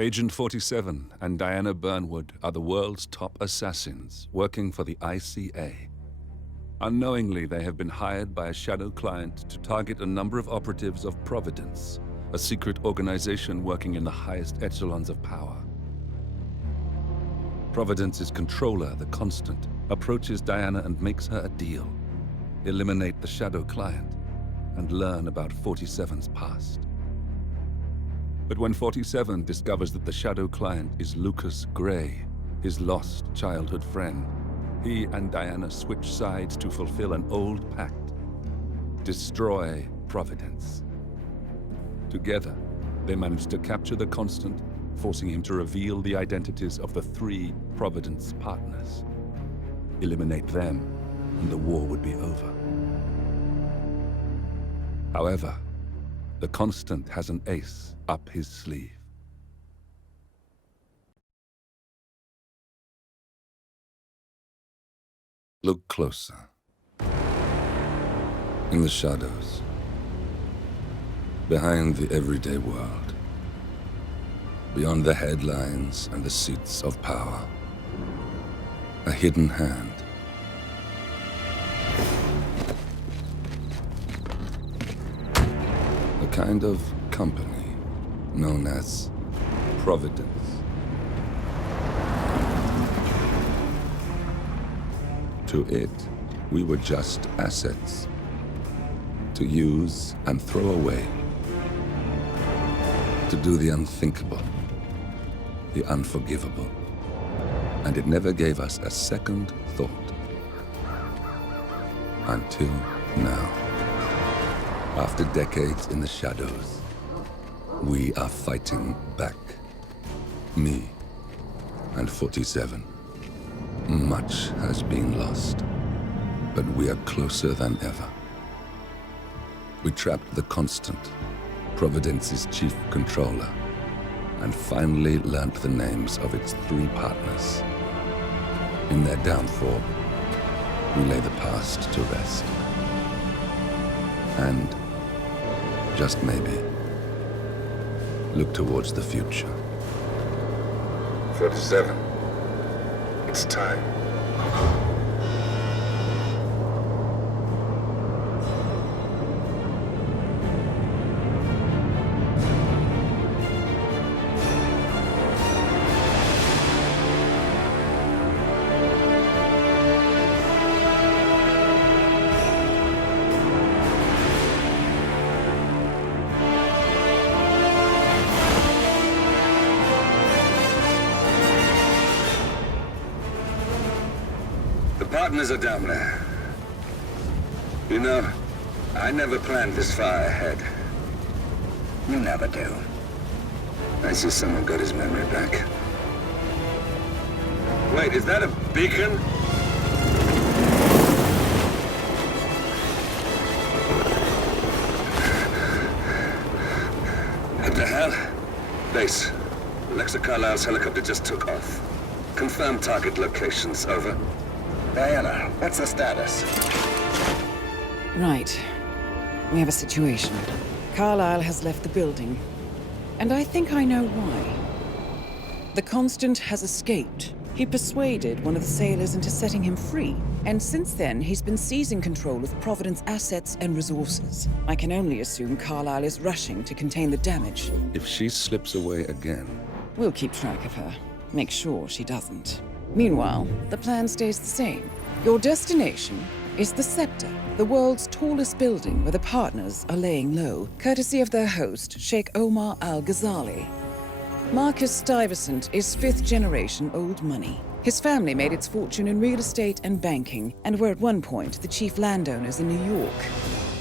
Agent 47 and Diana Burnwood are the world's top assassins working for the ICA. Unknowingly, they have been hired by a shadow client to target a number of operatives of Providence, a secret organization working in the highest echelons of power. Providence's controller, the Constant, approaches Diana and makes her a deal. Eliminate the shadow client and learn about 47's past. But when 47 discovers that the shadow client is Lucas Gray, his lost childhood friend, he and Diana switch sides to fulfill an old pact: destroy Providence. Together, they manage to capture the Constant, forcing him to reveal the identities of the 3 Providence partners. Eliminate them, and the war would be over. However, the Constant has an ace up his sleeve. Look closer. In the shadows. Behind the everyday world. Beyond the headlines and the seats of power. A hidden hand. A kind of company known as Providence. To it, we were just assets. To use and throw away. To do the unthinkable. The unforgivable. And it never gave us a second thought. Until now. After decades in the shadows, we are fighting back. Me and 47. Much has been lost, but we are closer than ever. We trapped the Constant, Providence's chief controller, and finally learnt the names of its 3 partners. In their downfall, we lay the past to rest. And, just maybe, look towards the future. 47. It's time. Partners are down there. You know, I never planned this far ahead. You never do. I see someone got his memory back. Wait, is that a beacon? What the hell? Base. Alexa Carlisle's helicopter just took off. Confirm target locations, over. Diana, what's the status? Right. We have a situation. Carlisle has left the building. And I think I know why. The Constant has escaped. He persuaded one of the sailors into setting him free. And since then, he's been seizing control of Providence assets and resources. I can only assume Carlisle is rushing to contain the damage. If she slips away again... We'll keep track of her. Make sure she doesn't. Meanwhile, the plan stays the same. Your destination is the Scepter, the world's tallest building where the partners are laying low, courtesy of their host, Sheikh Omar Al-Ghazali. Marcus Stuyvesant is 5th-generation old money. His family made its fortune in real estate and banking, and were at one point the chief landowners in New York.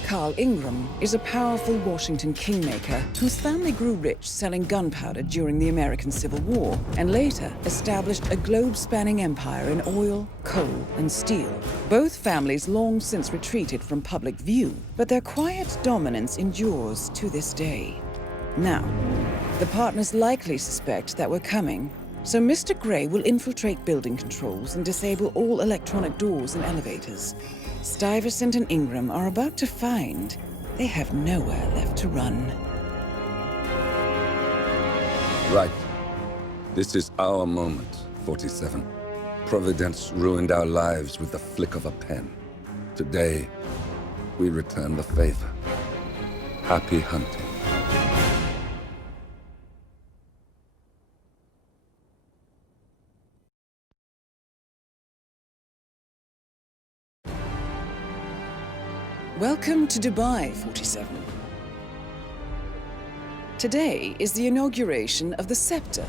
Carl Ingram is a powerful Washington kingmaker whose family grew rich selling gunpowder during the American Civil War, and later established a globe-spanning empire in oil, coal, and steel. Both families long since retreated from public view, but their quiet dominance endures to this day. Now, the partners likely suspect that we're coming, so Mr. Gray will infiltrate building controls and disable all electronic doors and elevators. Stuyvesant and Ingram are about to find they have nowhere left to run. Right. This is our moment, 47. Providence ruined our lives with the flick of a pen. Today, we return the favor. Happy hunting. Welcome to Dubai, 47. Today is the inauguration of the scepter,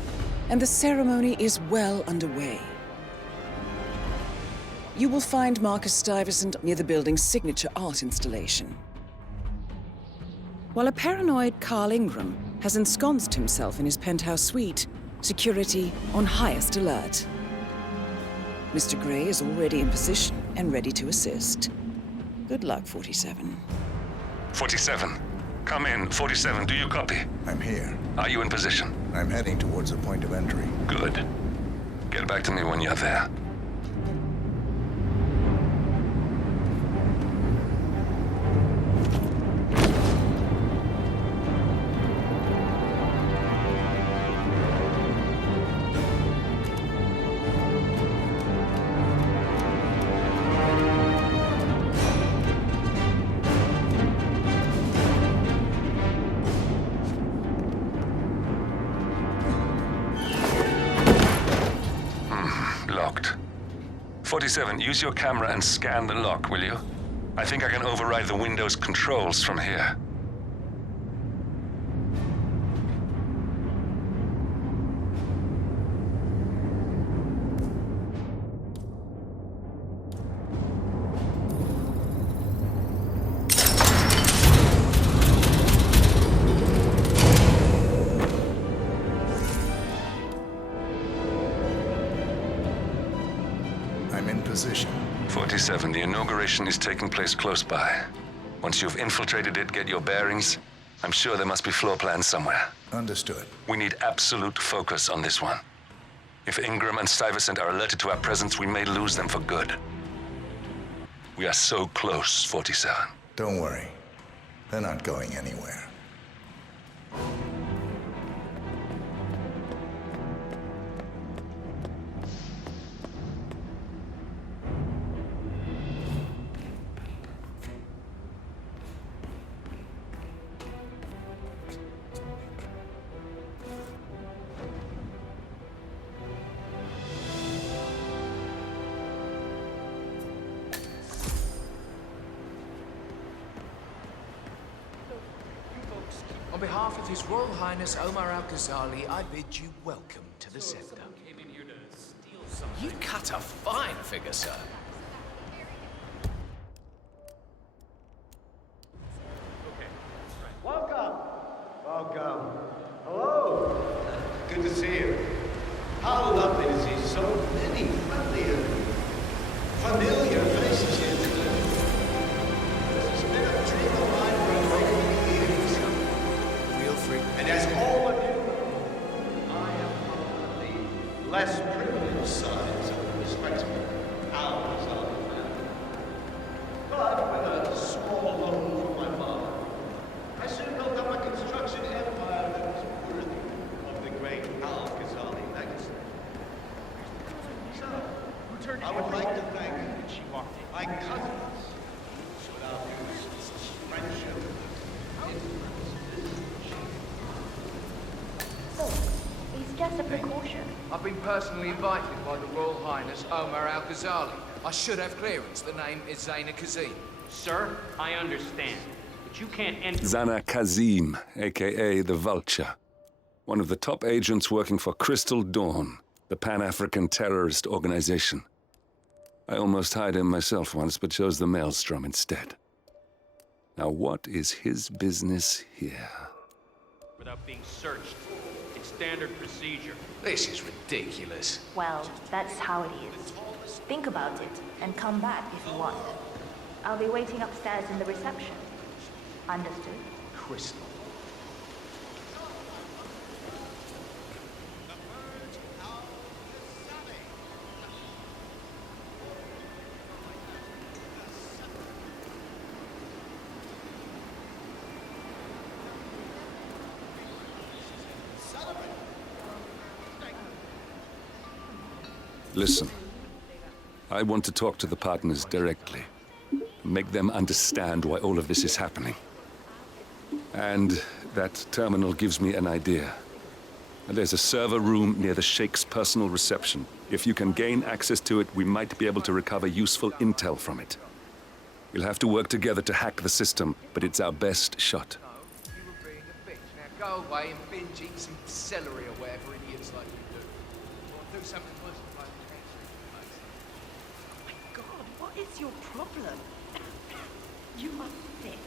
and the ceremony is well underway. You will find Marcus Stuyvesant near the building's signature art installation. While a paranoid Carl Ingram has ensconced himself in his penthouse suite, security on highest alert. Mr. Gray is already in position and ready to assist. Good luck, 47. 47. Come in. 47, do you copy? I'm here. Are you in position? I'm heading towards the point of entry. Good. Get back to me when you're there. Locked. 47, use your camera and scan the lock, will you? I think I can override the Windows controls from here. I'm in position. 47, the inauguration is taking place close by. Once you've infiltrated it, get your bearings. I'm sure there must be floor plans somewhere. Understood. We need absolute focus on this one. If Ingram and Stuyvesant are alerted to our presence, we may lose them for good. We are so close, 47. Don't worry. They're not going anywhere. On behalf of His Royal Highness Omar Al-Ghazali, I bid you welcome to the scepter. You cut a fine figure, sir. Welcome. Welcome. Hello. Good to see you. How lovely to see so many friendly and familiar faces here today. This has been a dream of mine for a great many years. Feel free. And as all of you know, I am one of the less privileged sons of the respectable Al-Ghazali family. But with a small loan from my father, I soon built up a construction empire that was worthy of the great Al-Ghazali legacy. So, I would like to thank my cousins, without whose friendship, It's just a precaution. I've been personally invited by the Royal Highness Omar Al-Ghazali. I should have clearance. The name is Zaina Kazim. Sir, I understand, but you can't enter. Zana Kazim, a.k.a. the Vulture. One of the top agents working for Crystal Dawn, the Pan-African terrorist organization. I almost hired him myself once, but chose the Maelstrom instead. Now what is his business here? Without being searched. It's standard procedure. This is ridiculous. Well, that's how it is. Think about it and come back if you want. I'll be waiting upstairs in the reception. Understood? Crystal. Listen, I want to talk to the partners directly. Make them understand why all of this is happening. And that terminal gives me an idea. There's a server room near the Sheikh's personal reception. If you can gain access to it, we might be able to recover useful intel from it. We'll have to work together to hack the system, but it's our best shot. No, you were being a bitch. Now go away and binge eat some celery or whatever idiots like you do. Or do something worse than like cancer in your face. Oh my god, what is your problem? You are sick.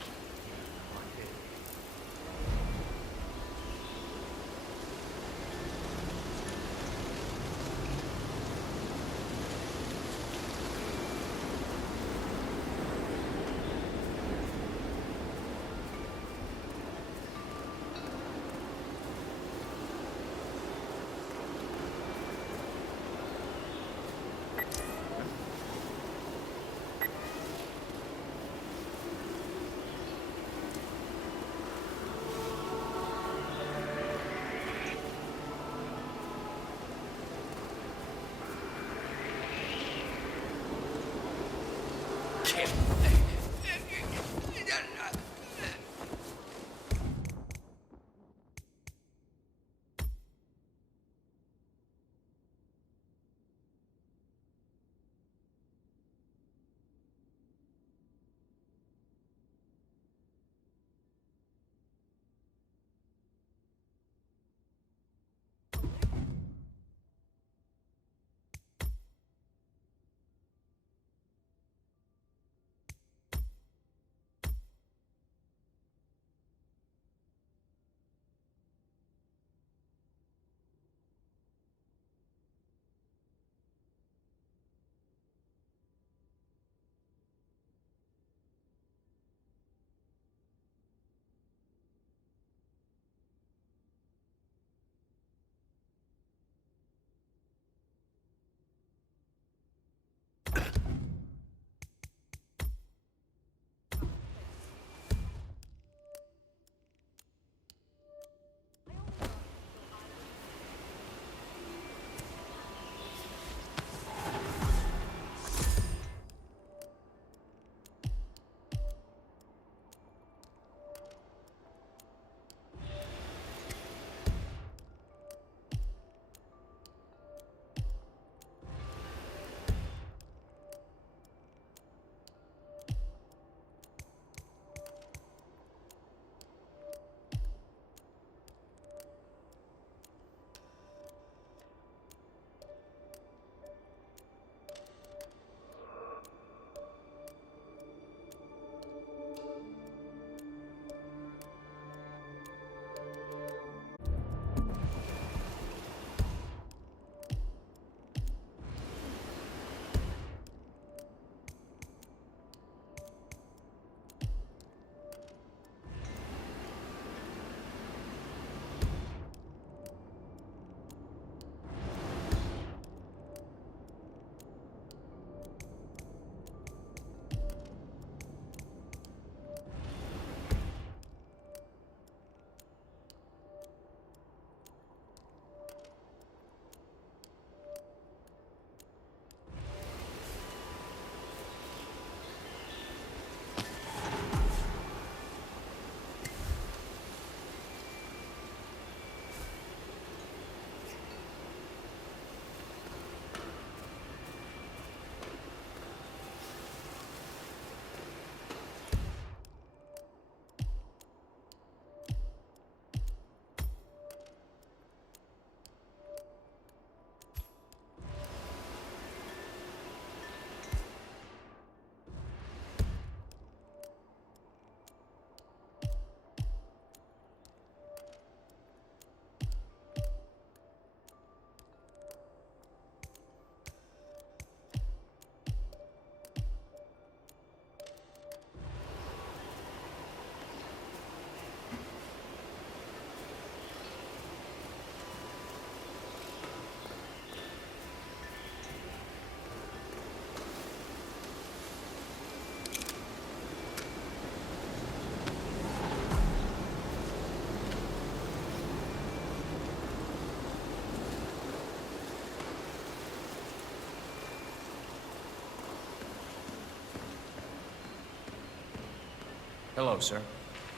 Hello, sir.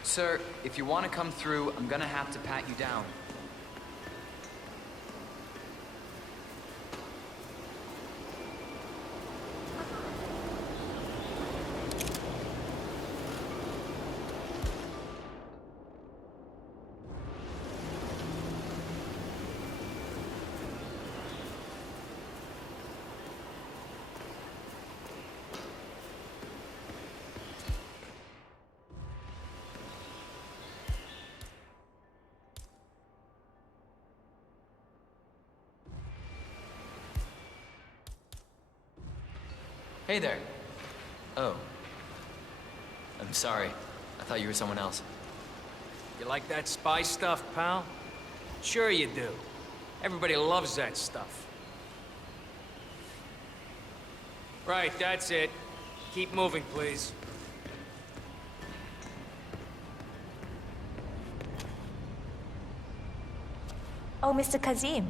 Sir, if you want to come through, I'm gonna have to pat you down. Hey there. Oh. I'm sorry. I thought you were someone else. You like that spy stuff, pal? Sure you do. Everybody loves that stuff. Right, that's it. Keep moving, please. Oh, Mr. Kazim.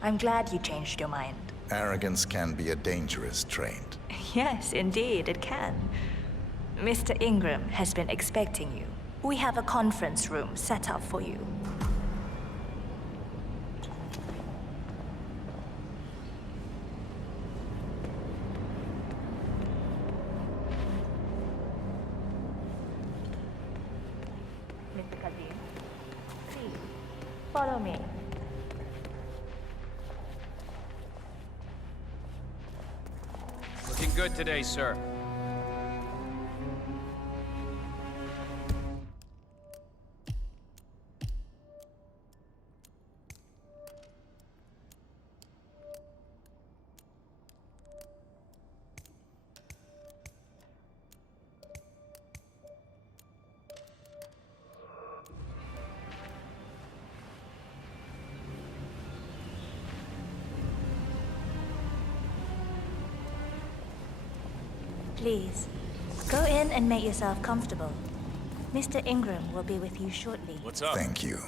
I'm glad you changed your mind. Arrogance can be a dangerous trait. Yes, indeed, it can. Mr. Ingram has been expecting you. We have a conference room set up for you. Mr. Kazim, please, follow me. Looking good today, sir. Please, go in and make yourself comfortable. Mr. Ingram will be with you shortly. What's up? Thank you.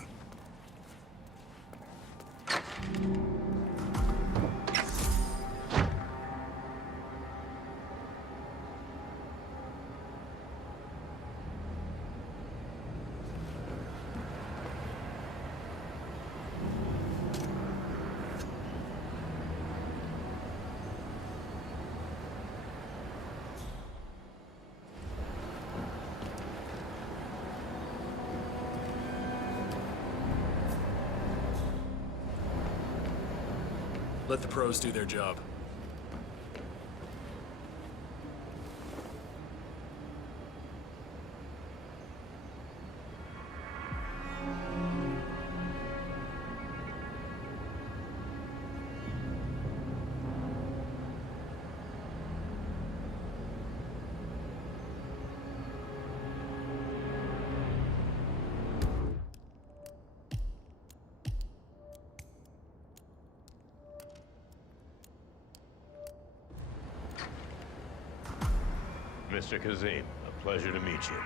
Let the pros do their job. Mr. Kazim, a pleasure to meet you.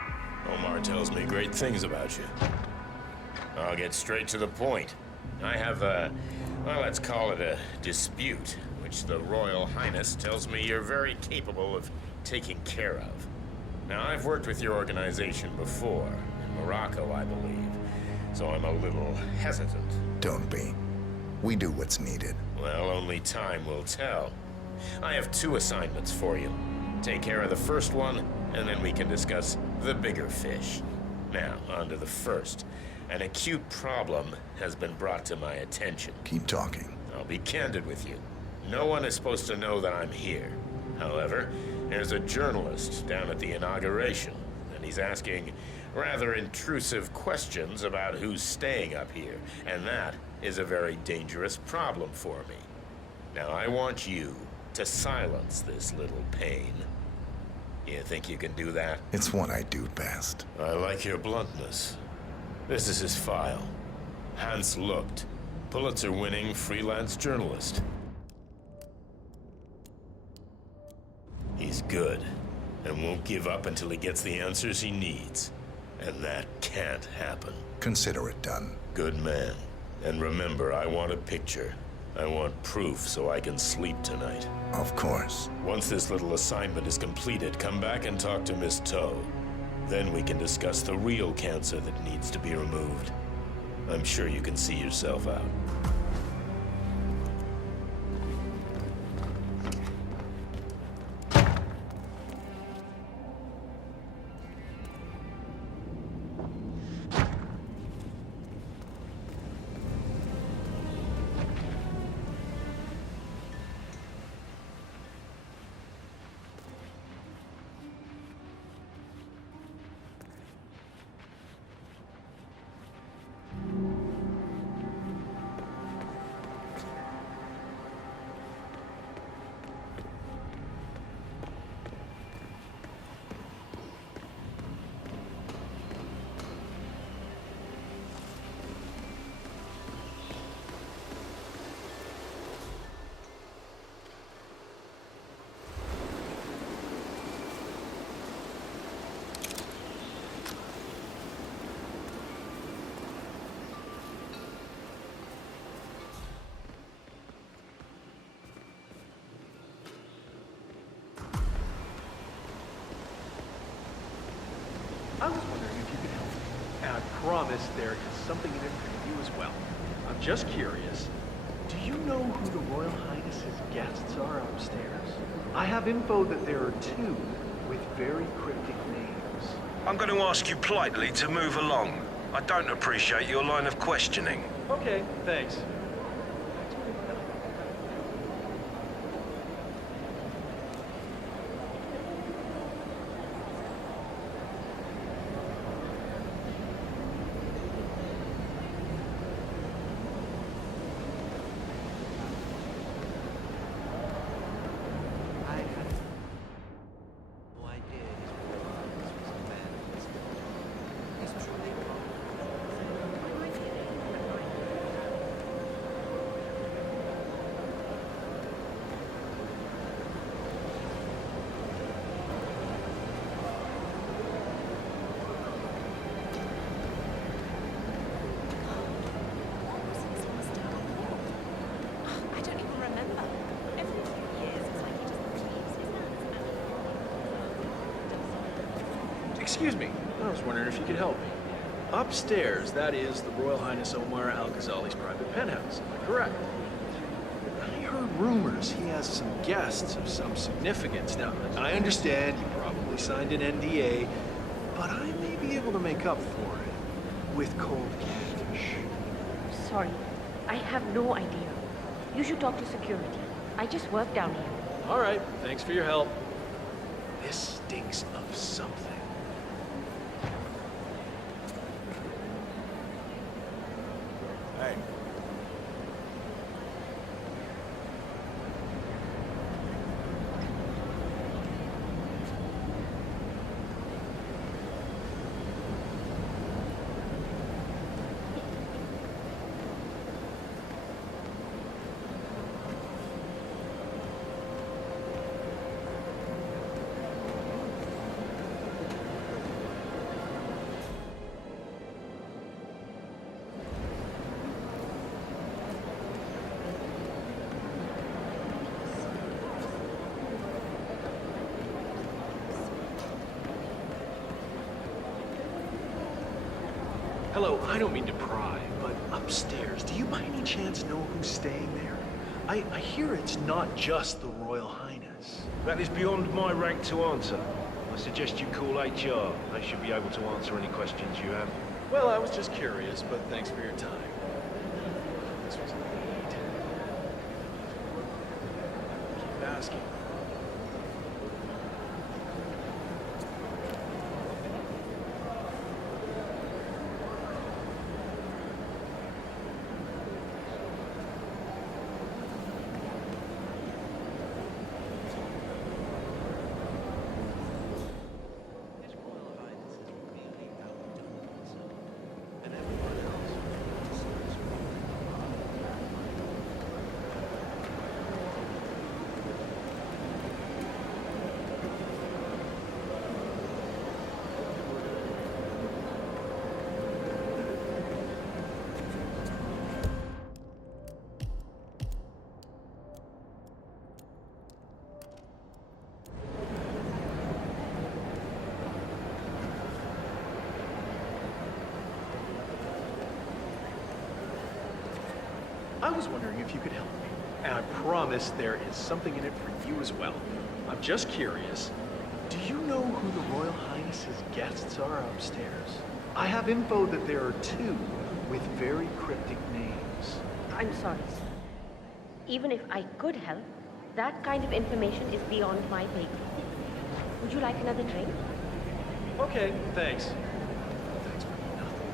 Omar tells me great things about you. I'll get straight to the point. I have well, let's call it a dispute, which the Royal Highness tells me you're very capable of taking care of. Now, I've worked with your organization before, in Morocco, I believe, so I'm a little hesitant. Don't be. We do what's needed. Well, only time will tell. I have 2 assignments for you. Take care of the first one, and then we can discuss the bigger fish. Now, on to the first. An acute problem has been brought to my attention. Keep talking. I'll be candid with you. No one is supposed to know that I'm here. However, there's a journalist down at the inauguration, and he's asking rather intrusive questions about who's staying up here, and that is a very dangerous problem for me. Now, I want you to silence this little pain. You think you can do that? It's what I do best. I like your bluntness. This is his file. Hans Lucht, Pulitzer-winning freelance journalist. He's good, and won't give up until he gets the answers he needs. And that can't happen. Consider it done. Good man. And remember, I want a picture. I want proof so I can sleep tonight. Of course. Once this little assignment is completed, come back and talk to Miss Toe. Then we can discuss the real cancer that needs to be removed. I'm sure you can see yourself out. I was wondering if you could help me. And I promise there is something in it for you as well. I'm just curious. Do you know who the Royal Highness's guests are upstairs? I have info that there are two with very cryptic names. I'm going to ask you politely to move along. I don't appreciate your line of questioning. Okay, thanks. Excuse me, I was wondering if you could help me. Upstairs, that is the Royal Highness Omar Al-Ghazali's private penthouse, am I correct? I heard rumors he has some guests of some significance. Now, I understand you probably signed an NDA, but I may be able to make up for it with cold cash. Sorry, I have no idea. You should talk to security. I just work down here. All right, thanks for your help. This stinks of something. Hey. Hello, I don't mean to pry, but upstairs, do you by any chance know who's staying there? I hear it's not just the Royal Highness. That is beyond my rank to answer. I suggest you call HR. They should be able to answer any questions you have. Well, I was just curious, but thanks for your time. This was neat. Keep asking. I was wondering if you could help me. And I promise there is something in it for you as well. I'm just curious. Do you know who the Royal Highness's guests are upstairs? I have info that there are 2 with very cryptic names. I'm sorry, sir. Even if I could help, that kind of information is beyond my pay grade. Would you like another drink? Okay, thanks. Thanks for nothing.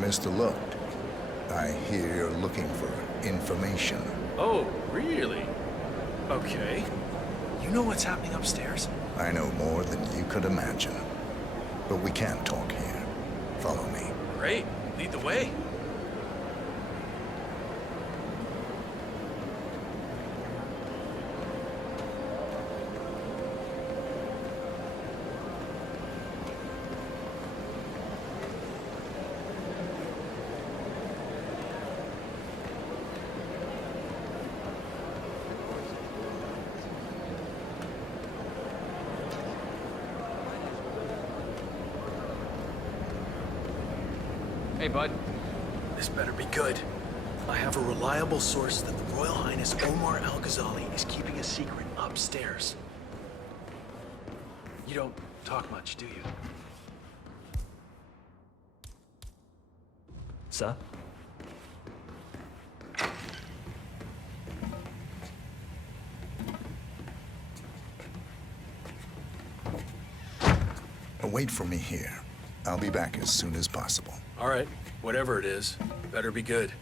Mr. Load, I hear you're looking for information. Oh, really? Okay. You know what's happening upstairs? I know more than you could imagine. But we can't talk here. Follow me. Great. Lead the way. Hey, bud. This better be good. I have a reliable source that the Royal Highness Omar Al-Ghazali is keeping a secret upstairs. You don't talk much, do you? Sir? Wait for me here. I'll be back as soon as possible. All right, whatever it is, better be good.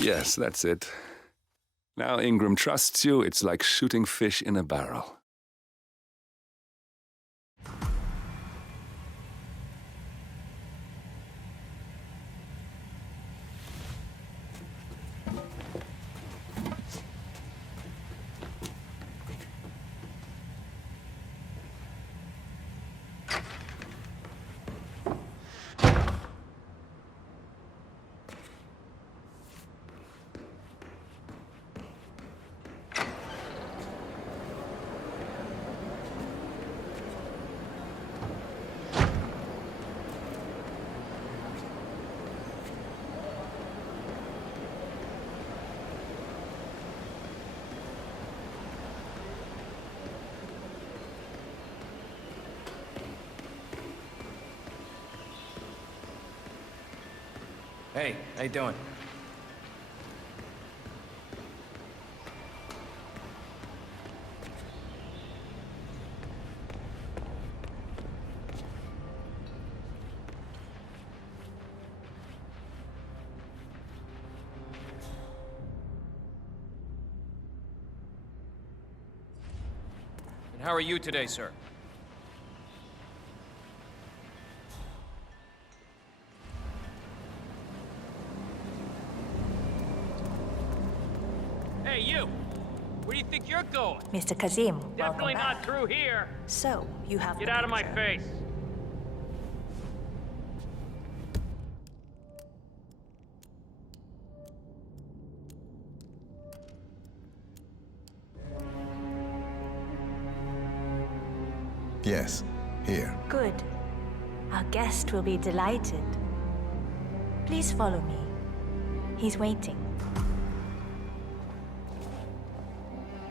Yes, that's it. Now Ingram trusts you, it's like shooting fish in a barrel. Hey, how you doing? And how are you today, sir? Hey, you! Where do you think you're going? Mr. Kazim, Definitely not through here. So, you have Get the out of my picture. face. Yes, here. Good. Our guest will be delighted. Please follow me. He's waiting.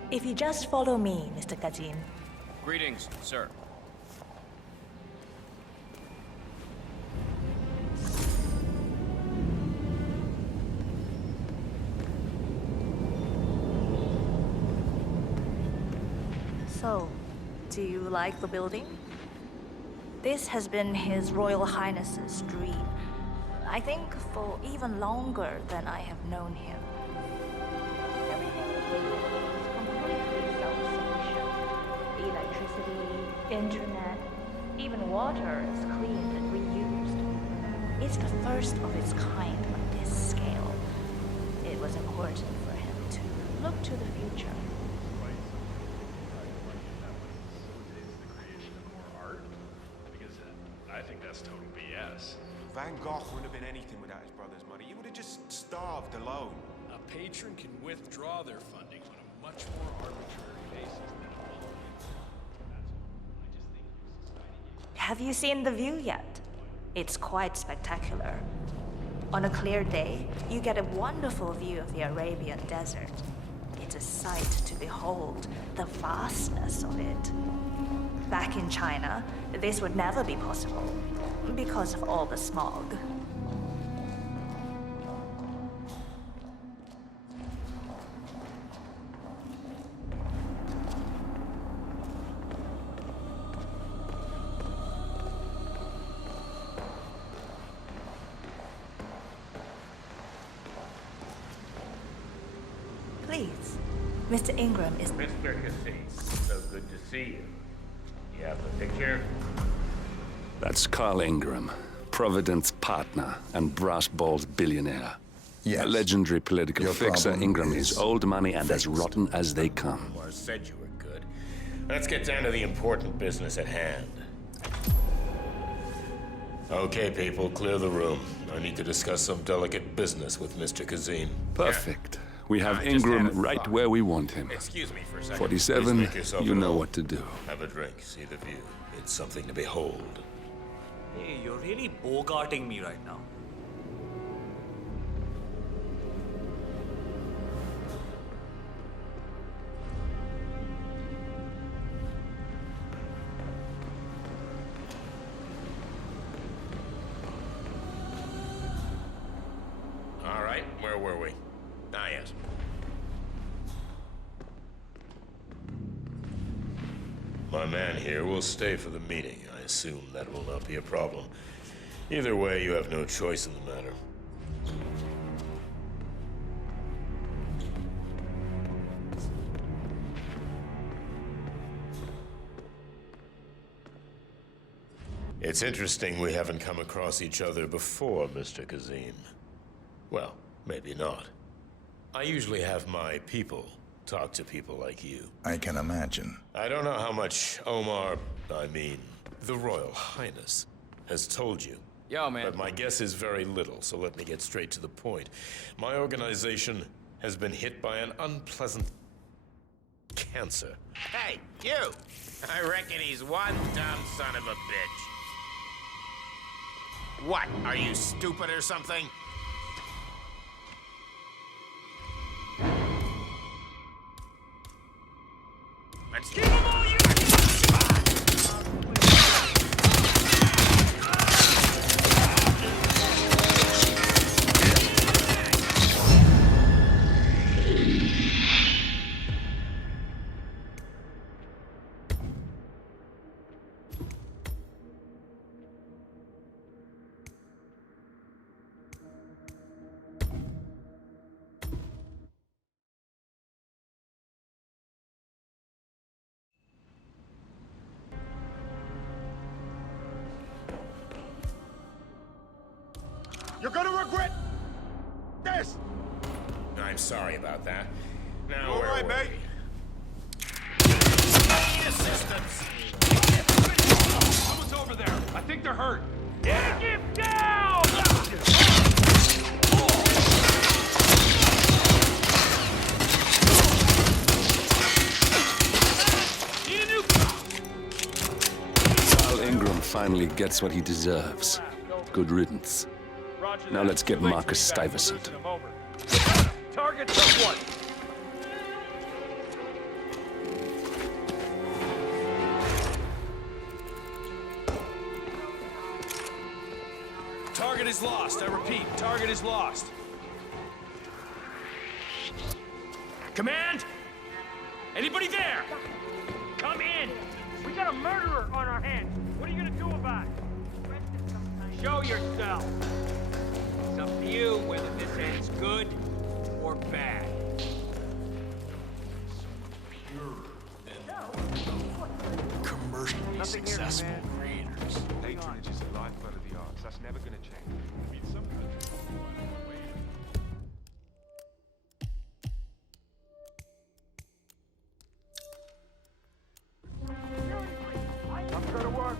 If you just follow me, Mr. Kazim. Greetings, sir. So, do you like the building? This has been His Royal Highness's dream. I think for even longer than I have known him. Electricity, internet, even water is cleaned and reused. It's the first of its kind on this scale. It was important for him to look to the future. I think that's total BS. Van Gogh wouldn't have been anything without his brother's money. He would have just starved alone. A patron can withdraw their funding on a much more arbitrary basis than a loan. Have you seen the view yet? It's quite spectacular. On a clear day, you get a wonderful view of the Arabian desert. It's a sight to behold, the vastness of it. Back in China, this would never be possible because of all the smog. Please, Mr. Ingram is... Mr. Cassie, so good to see you. You have the picture? That's Carl Ingram, Providence partner and brass balls billionaire. Yes. A legendary political Your fixer. problem Ingram is is old money and as rotten as they come. Well, I said you were good. Let's get down to the important business at hand. Okay, people, clear the room. I need to discuss some delicate business with Mr. Kazim. Perfect. We have I just Ingram had a right thought. where we want him. Excuse me for a second. 47, Please make yourself you at know home. what to do. Have a drink, see the view. It's something to behold. Hey, you're really bogarting me right now. All right, where were we? Ah, yes. My man here will stay for the meeting. I assume that will not be a problem. Either way, you have no choice in the matter. It's interesting we haven't come across each other before, Mr. Kazim. Well, maybe not. I usually have my people talk to people like you. I can imagine. I don't know how much the Royal Highness, has told you. Yo, man. But my guess is very little, so let me get straight to the point. My organization has been hit by an unpleasant cancer. Hey, you! I reckon he's one dumb son of a bitch. What, are you stupid or something? Let's give him all you... You're gonna regret this! I'm sorry about that. Now, All where right, were mate. we? Assistance! Someone's over there. I think they're hurt. Take him down! Carl Ingram finally gets what he deserves. Good riddance. Now let's get Marcus Stuyvesant. Target plus one. Target is lost. I repeat, target is lost. Command? Anybody there? Come in. We got a murderer on our hands. What are you gonna do about it? Show yourself. It's up to you whether this ends good or bad. Commercially successful creators. Patronage is the lifeblood of the arts. that's never gonna change. I mean, some countries will go out of their way to I'm gonna work.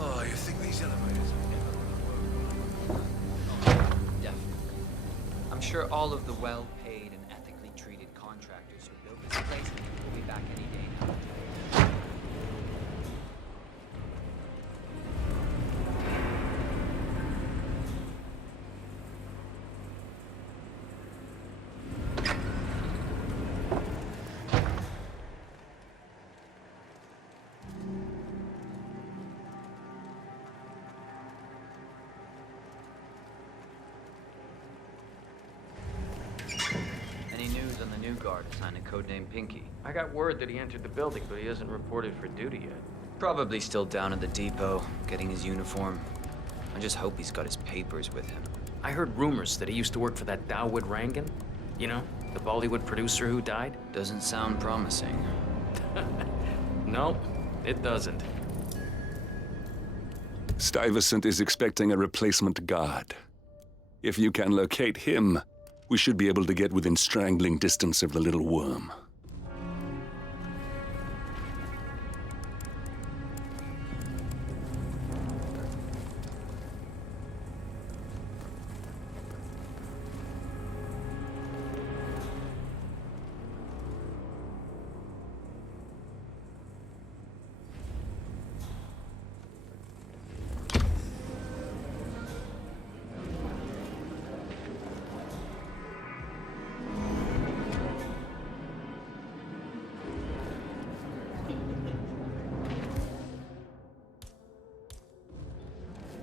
Oh, you think these elevators are never gonna Oh, definitely. I'm sure all of the well-paid and ethically treated contractors who built this place will be back any day now. Any news on the new guard assigned to codename Pinky? I got word that he entered the building, but he hasn't reported for duty yet. Probably still down at the depot, getting his uniform. I just hope he's got his papers with him. I heard rumors that he used to work for that Dawood Rangan. You know, the Bollywood producer who died? Doesn't sound promising. No, it doesn't. Stuyvesant is expecting a replacement guard. If you can locate him, we should be able to get within strangling distance of the little worm.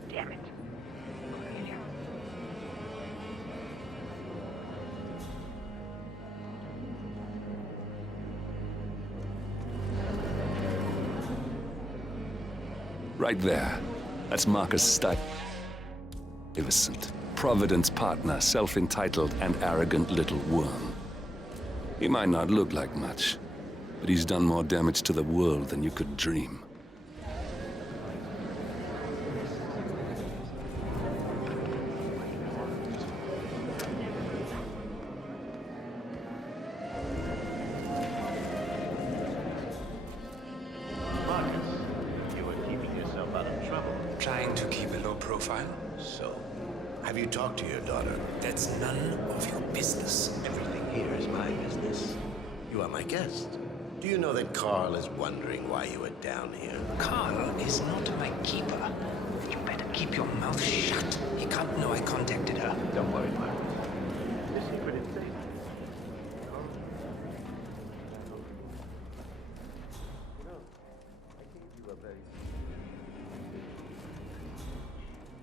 Damn it. Right there. That's Marcus Stuyvesant. Providence partner, self-entitled and arrogant little worm. He might not look like much, but he's done more damage to the world than you could dream. Marcus, you are keeping yourself out of trouble. Trying to keep a low profile? So, have you talked to your daughter? That's none of your business. Everything here is my business. You are my guest. Do you know that Carl is wondering why you are down here? Carl is not my keeper. You better keep your mouth shut. He can't know I contacted her. Don't worry, Marcus. The secret is safe.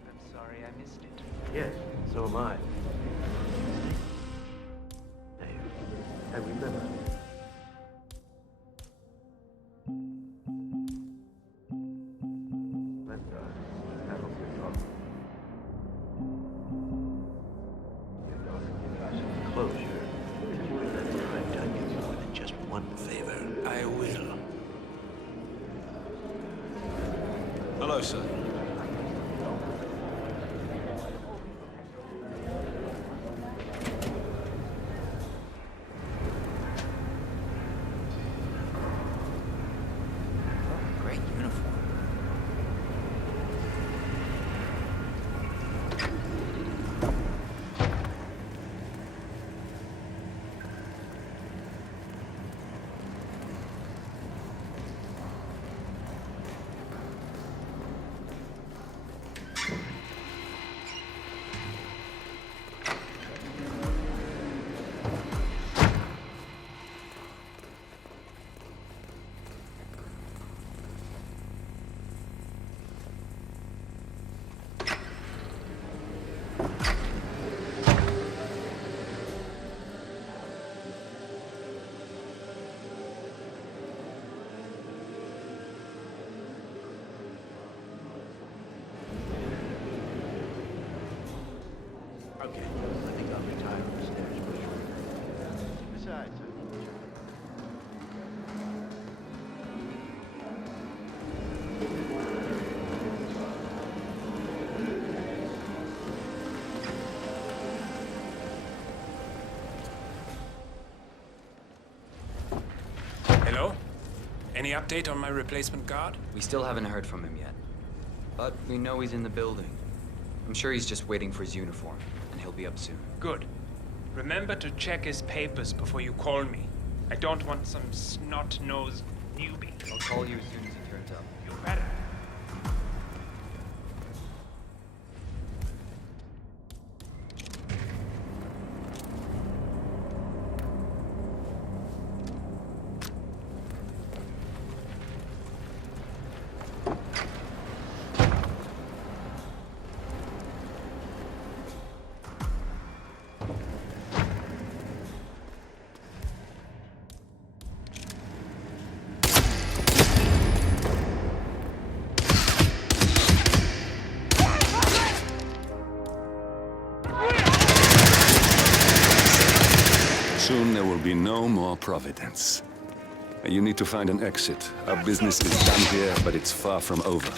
I'm sorry I missed it. Yes, so am I. Dave, and remember, I hope you're talking. Your daughter gives us some closure. If you would let me, I've done you more than just one favor. I will. Hello, sir. Great uniform. Any update on my replacement guard? We still haven't heard from him yet. But we know he's in the building. I'm sure he's just waiting for his uniform, and he'll be up soon. Good. Remember to check his papers before you call me. I don't want some snot-nosed newbie. I'll call you as soon as he turns up. You better. Soon there will be no more Providence. You need to find an exit. Our business is done here, but it's far from over.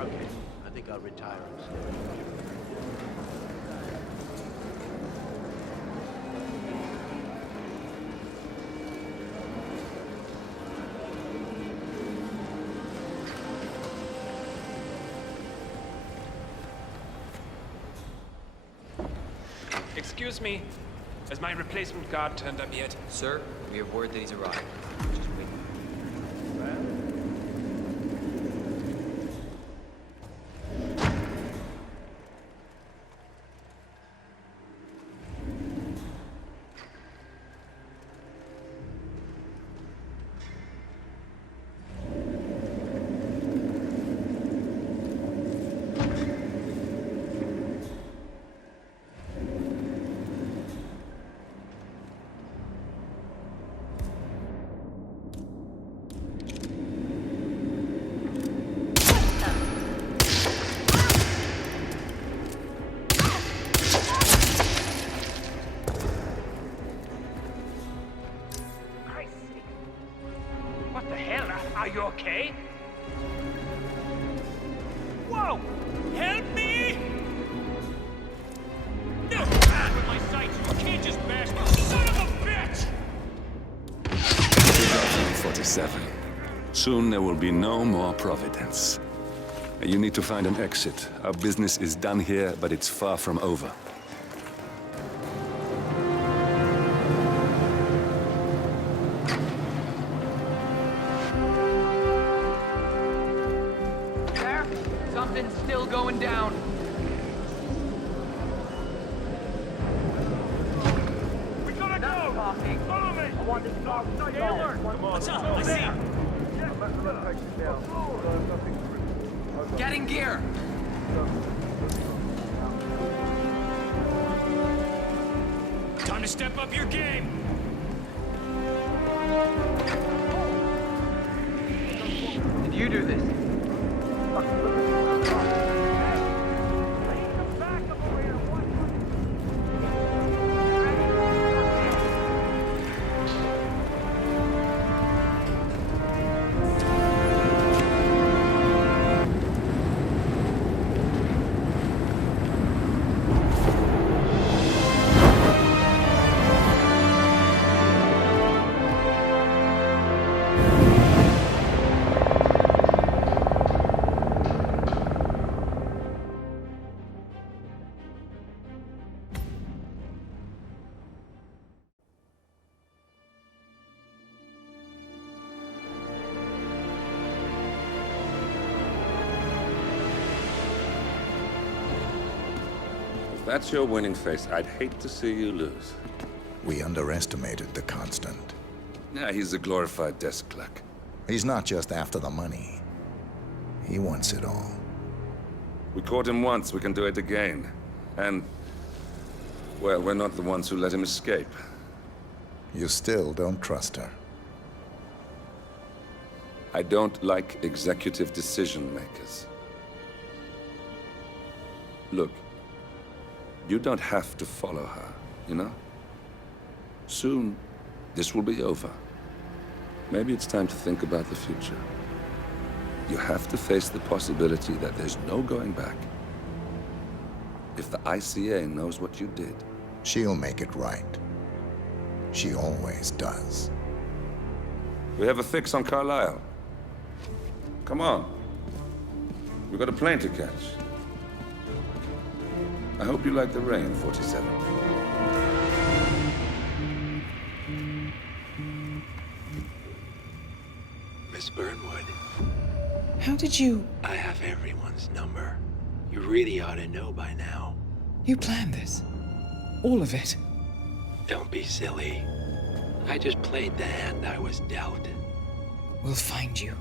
Okay, I think I'll retire instead. Excuse me. Has my replacement guard turned up yet? Sir, we have word that he's arrived. Just wait. What the hell? Are you okay? Whoa! Help me! No! Bad with my sights! You can't just bash me! Son of a bitch! 2047. Soon there will be no more Providence. You need to find an exit. Our business is done here, but it's far from over. There? Something's still going down. We gotta go! Follow me! I want this dog. Stay alert! What's up? I see him! Get in gear! Time to step up your game! Did you do this? If that's your winning face, I'd hate to see you lose. We underestimated the Constant. Yeah, he's a glorified desk clerk. He's not just after the money. He wants it all. We caught him once, we can do it again. And, well, we're not the ones who let him escape. You still don't trust her. I don't like executive decision makers. Look, you don't have to follow her, you know? Soon, this will be over. Maybe it's time to think about the future. You have to face the possibility that there's no going back. If the ICA knows what you did, she'll make it right. She always does. We have a fix on Carlisle. Come on. We've got a plane to catch. I hope you like the rain, 47. Miss Burnwood. How did you... I have everyone's number. You really ought to know by now. You planned this? All of it? Don't be silly. I just played the hand I was dealt. We'll find you.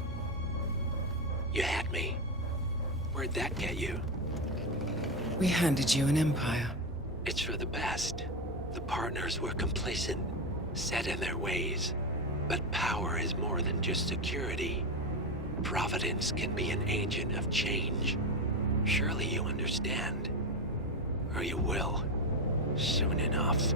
You had me. Where'd that get you? We handed you an empire. It's for the best. The partners were complacent, set in their ways. But power is more than just security. Providence can be an agent of change. Surely you understand. Or you will, soon enough.